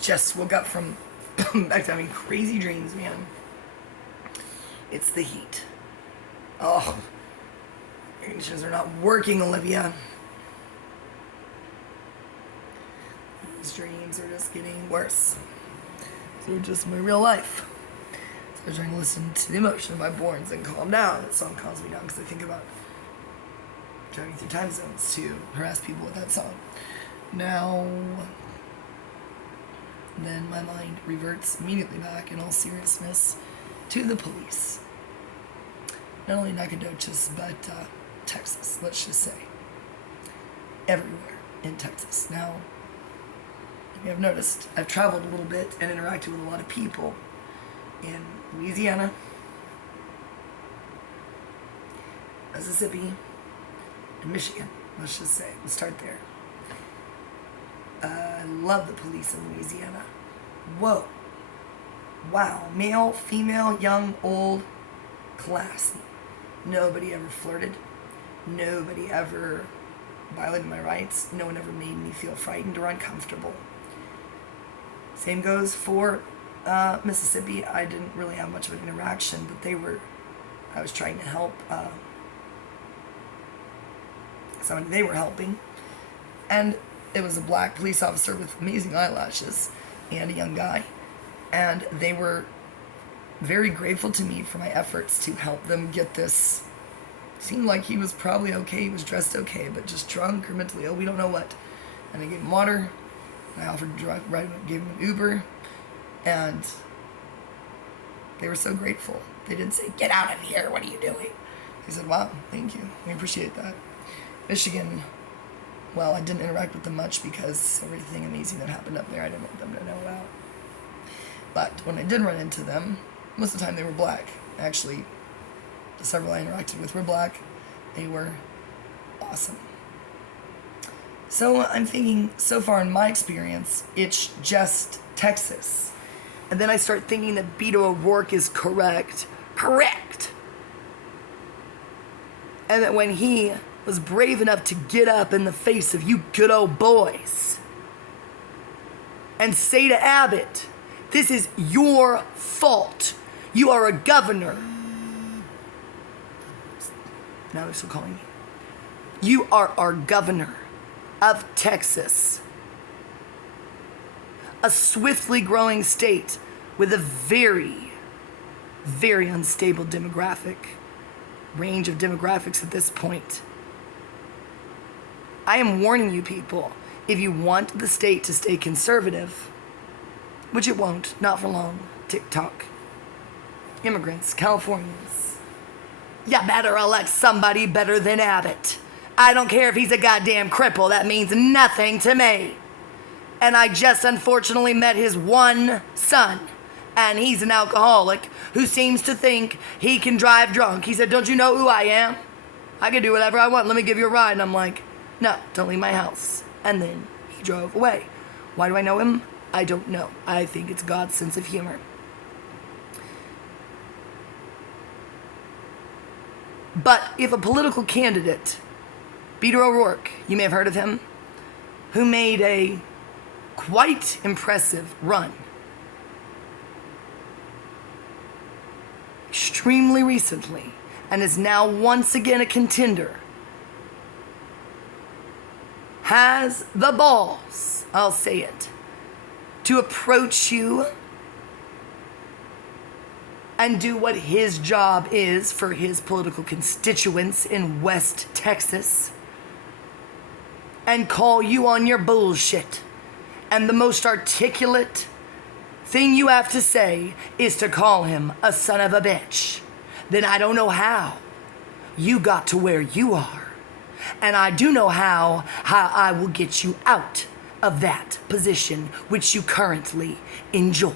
Just woke up from back to having crazy dreams, man. It's the heat. Oh, air conditioners are not working, Olivia. These dreams are just getting worse. So just my real life. So I was trying to listen to The Emotion by Borns and calm down. That song calms me down because I think about driving through time zones to harass people with that song. Now, then my mind reverts immediately back in all seriousness to the police. Not only Nacogdoches, but Texas, let's just say. Everywhere in Texas. Now, you may have noticed, I've traveled a little bit and interacted with a lot of people in Louisiana, Mississippi, and Michigan, let's just say. Let's start there. I love the police in Louisiana. Whoa. Wow. Male, female, young, old, classy. Nobody ever flirted. Nobody ever violated my rights. No one ever made me feel frightened or uncomfortable. Same goes for Mississippi. I didn't really have much of an interaction, but I was trying to help somebody they were helping. And it was a black police officer with amazing eyelashes and a young guy. And they were very grateful to me for my efforts to help them get this. Seemed like he was probably okay, he was dressed okay, but just drunk or mentally ill, we don't know what. And I gave him water, and I offered to gave him an Uber, and they were so grateful. They didn't say, "Get out of here, what are you doing?" They said, "Wow, thank you, we appreciate that." Michigan, well, I didn't interact with them much because everything amazing that happened up there I didn't want them to know about. But when I did run into them, most of the time they were black. Actually, the several I interacted with were black. They were awesome. So I'm thinking, so far in my experience, it's just Texas. And then I start thinking that Beto O'Rourke is correct. Correct! And that when he was brave enough to get up in the face of you good old boys and say to Abbott, "This is your fault. You are a governor." Now they're still calling me. "You are our governor of Texas, a swiftly growing state with a very, very unstable range of demographics at this point. I am warning you people, if you want the state to stay conservative, which it won't, not for long, TikTok, immigrants, Californians, you better elect somebody better than Abbott. I don't care if he's a goddamn cripple, that means nothing to me. And I just unfortunately met his one son, and he's an alcoholic who seems to think he can drive drunk. He said, "Don't you know who I am? I can do whatever I want. Let me give you a ride." And I'm like, "No, don't leave my house." And then he drove away. Why do I know him? I don't know. I think it's God's sense of humor. But if a political candidate, Beto O'Rourke, you may have heard of him, who made a quite impressive run extremely recently and is now once again a contender, has the balls, I'll say it, to approach you and do what his job is for his political constituents in West Texas and call you on your bullshit. And the most articulate thing you have to say is to call him a son of a bitch. Then I don't know how you got to where you are. And I do know how I will get you out of that position which you currently enjoy.